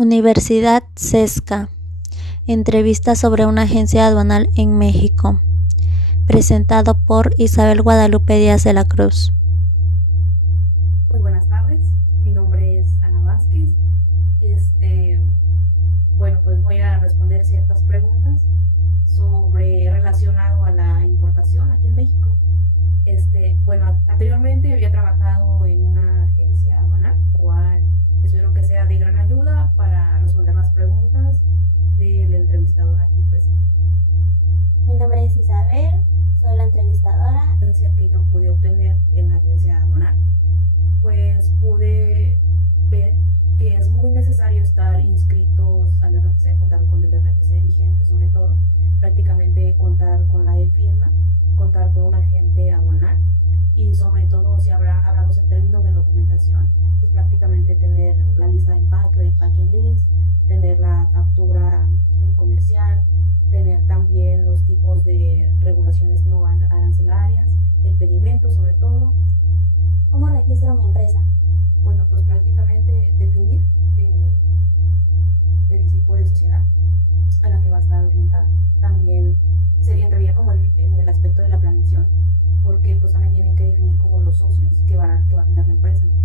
Universidad Sesca. Entrevista sobre una agencia aduanal en México. Presentado por Isabel Guadalupe Díaz de la Cruz. Muy buenas tardes, mi nombre es Ana Vázquez. Pues voy a responder ciertas preguntas sobre relacionado a la importación aquí en México. Anteriormente había trabajado en una agencia aduanal, cual espero que sea de gran ayuda para responder las preguntas del entrevistador aquí presente. Mi nombre es Isabel, soy la entrevistadora. Que yo pude obtener en la agencia aduanal, pues pude ver que es muy necesario estar inscritos al RFC, contar con el RFC vigente sobre todo, prácticamente contar con la e-firma, contar con un agente aduanal y sobre todo si hablamos en términos de documentación, pues prácticamente tener la lista de empaque, el packing list, tener la factura comercial, tener también los tipos de regulaciones no arancelarias, el pedimento sobre todo. ¿Cómo registro mi empresa? Bueno, pues prácticamente definir el tipo de sociedad a la que va a estar orientada. También entraría como en el aspecto de la planeación, porque pues también tienen que definir como los socios que va a tener la empresa, ¿no?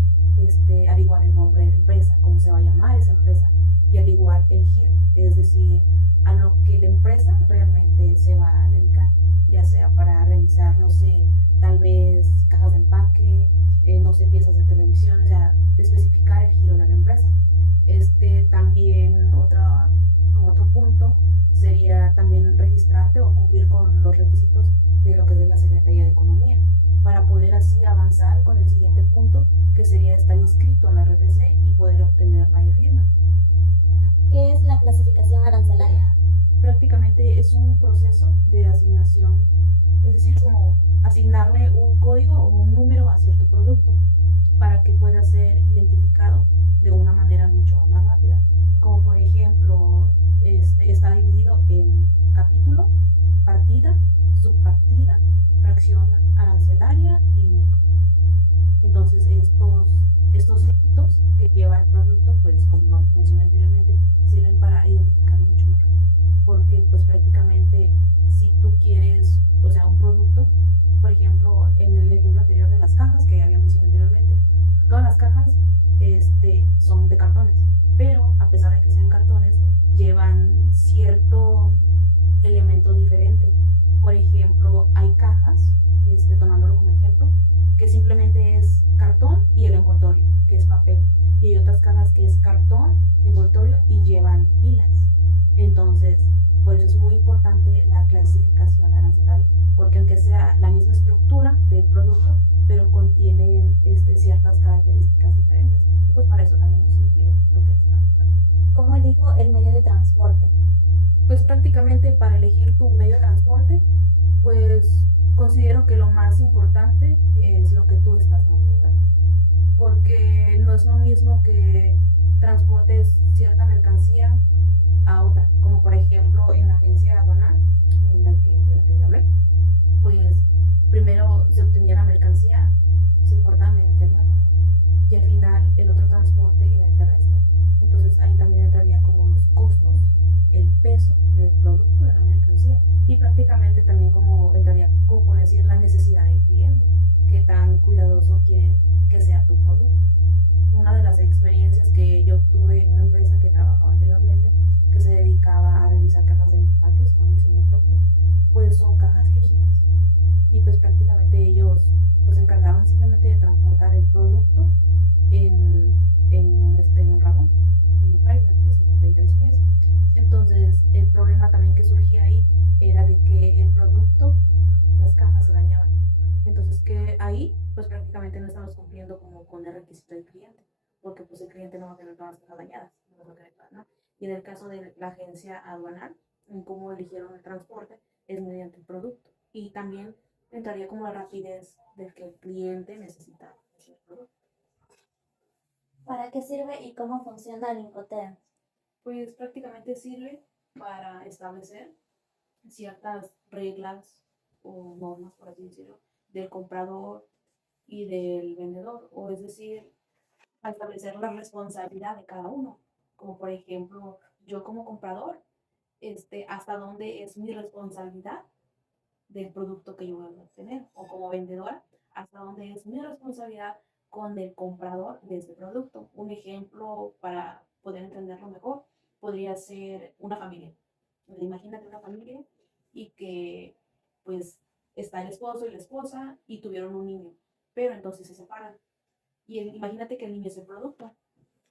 Al igual el nombre de la empresa, cómo se va a llamar esa empresa, y al igual el giro, es decir, a lo que la empresa realmente se va a dedicar, ya sea para realizar, no sé, tal vez cajas de empaque, no sé, piezas de televisión, o sea, especificar el giro de la empresa. También otro punto sería también registrarte o cumplir con los requisitos de lo que es la Secretaría de Economía, para poder así avanzar con el siguiente punto, que sería estar inscrito a la RFC y poder obtener la e-firma. ¿Qué es la clasificación arancelaria? Prácticamente es un proceso de asignación, es decir, como asignarle un código o un número a cierto producto para que pueda ser identificado de una manera mucho más rápida. Como por ejemplo, está dividido en capítulo, partida, subpartida, fracción arancelaria y NICO. Entonces estos dígitos que lleva el producto, pues como mencioné anteriormente, sirven para identificarlo mucho más rápido. Porque pues prácticamente si tú quieres, o sea, un producto, por ejemplo, en el ejemplo anterior de las cajas que había mencionado anteriormente, todas las cajas son de cartones, pero a pesar de que sean cartones, llevan cierto elemento diferente. Por ejemplo, hay cajas, tomándolo como ejemplo, que simplemente es cartón y el envoltorio, que es papel. Y hay otras cajas que es cartón, envoltorio y llevan pilas. Entonces, por eso es muy importante la clasificación arancelaria, porque aunque sea la misma estructura del producto, pero contienen ciertas características diferentes. Y pues para eso también nos sirve lo que es la. ¿Cómo elijo el medio de transporte? Pues prácticamente para elegir tu medio de transporte, pues considero que lo más importante es lo que tú estás transportando, porque no es lo mismo que transportes cierta mercancía a otra, como por ejemplo en la agencia aduanal de la que te hablé, pues primero se obtenía la mercancía, se importaba mediante avión y al final el otro transporte era el terrestre. Entonces ahí también entraría como los costos, el peso del producto, de la mercancía, y prácticamente también como entraría, como por decir, la necesidad del cliente, qué tan cuidadoso quiere que sea tu producto. Una de las experiencias que yo tuve en una empresa que trabajaba anteriormente, que se dedicaba a realizar cajas de empaques con diseño propio, pues son cajas rígidas. Y pues prácticamente ellos pues se encargaban simplemente de transportar el producto en un ragón, en un trailer de 53 pies. Entonces el problema también que surgía ahí era de que el producto, las cajas se dañaban. Entonces que ahí pues prácticamente no estamos cumpliendo como con el requisito del cliente, porque pues el cliente no va a querer todas las cajas dañadas, no va a querer, ¿no? Y en el caso de la agencia aduanal, en cómo eligieron el transporte, es mediante el producto. Y también entraría como la rapidez del que el cliente necesita ese producto. ¿Para qué sirve y cómo funciona el Incoterms? Pues prácticamente sirve para establecer ciertas reglas o normas, por así decirlo, del comprador y del vendedor, o es decir, a establecer la responsabilidad de cada uno. como por ejemplo, yo como comprador, hasta dónde es mi responsabilidad del producto que yo voy a obtener, o como vendedora, hasta dónde es mi responsabilidad con el comprador de ese producto. Un ejemplo para poder entenderlo mejor podría ser una familia. Imagínate una familia y que pues está el esposo y la esposa y tuvieron un niño, pero entonces se separan. Y imagínate que el niño es el producto.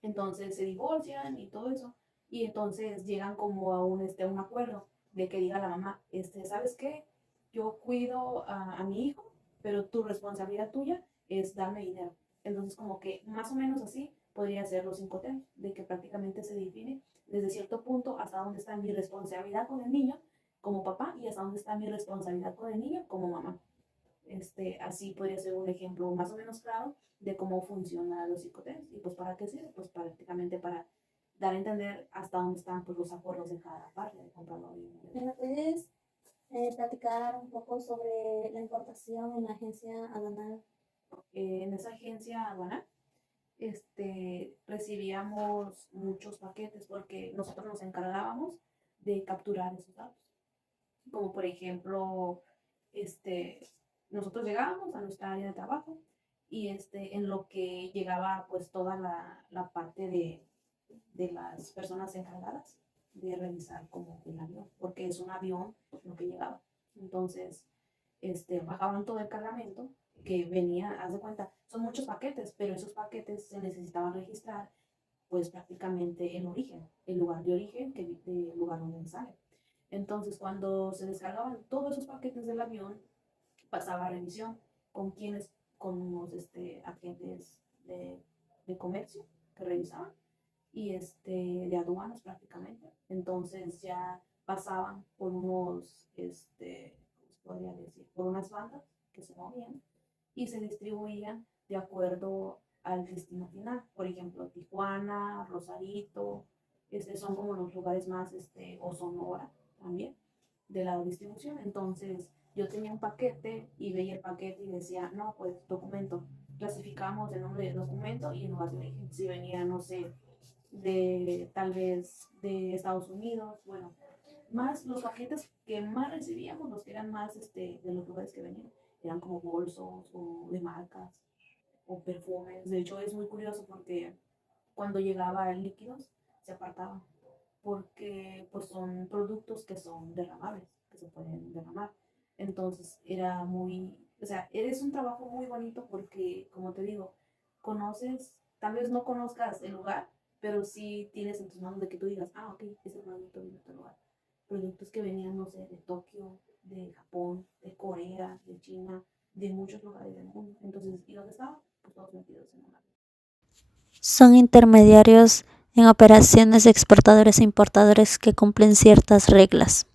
Entonces se divorcian y todo eso. Y entonces llegan como a un acuerdo de que diga la mamá, ¿sabes qué? Yo cuido a mi hijo, pero tu responsabilidad tuya es darme dinero. Entonces como que más o menos así podría ser los 5 T, de que prácticamente se define desde cierto punto hasta dónde está mi responsabilidad con el niño como papá y hasta dónde está mi responsabilidad con el niño como mamá. Así podría ser un ejemplo más o menos claro de cómo funcionan los psicotests. ¿Y pues para qué sirve? Pues prácticamente para dar a entender hasta dónde están pues, los acuerdos de cada parte de comprador y vendedor. ¿Me puedes platicar un poco sobre la importación en la agencia aduanal? En esa agencia aduanal recibíamos muchos paquetes porque nosotros nos encargábamos de capturar esos datos. Como por ejemplo, nosotros llegábamos a nuestra área de trabajo y en lo que llegaba pues toda la parte de las personas encargadas de revisar como el avión, porque es un avión lo que llegaba. Entonces, bajaban todo el cargamento que venía, haz de cuenta, son muchos paquetes, pero esos paquetes se necesitaban registrar pues prácticamente el origen, el lugar de origen, el lugar donde sale. Entonces, cuando se descargaban todos esos paquetes del avión, pasaba a revisión con quienes, con unos agentes de comercio que revisaban y de aduanas prácticamente. Entonces ya pasaban por unos, ¿cómo se podría decir? Por unas bandas que se movían y se distribuían de acuerdo al destino final. Por ejemplo, Tijuana, Rosarito, son como los lugares más, o Sonora también, de la distribución. Entonces, yo tenía un paquete y veía el paquete y decía, no, pues documento. Clasificamos el nombre de documento y el lugar de origen. Si venía, no sé, de tal vez de Estados Unidos, bueno, más los paquetes que más recibíamos, los que eran más de los lugares que venían, eran como bolsos o de marcas o perfumes. De hecho, es muy curioso porque cuando llegaba el líquidos se apartaban porque pues son productos que son derramables, que se pueden derramar. Entonces era muy, o sea, eres un trabajo muy bonito porque, como te digo, conoces, tal vez no conozcas el lugar, pero sí tienes en tus manos de que tú digas, ah, ok, ese producto viene de otro lugar. Productos que venían, no sé, de Tokio, de Japón, de Corea, de China, de muchos lugares del mundo. Entonces, ¿y dónde estaban? Pues todos metidos en una. Son intermediarios en operaciones de exportadores e importadores que cumplen ciertas reglas.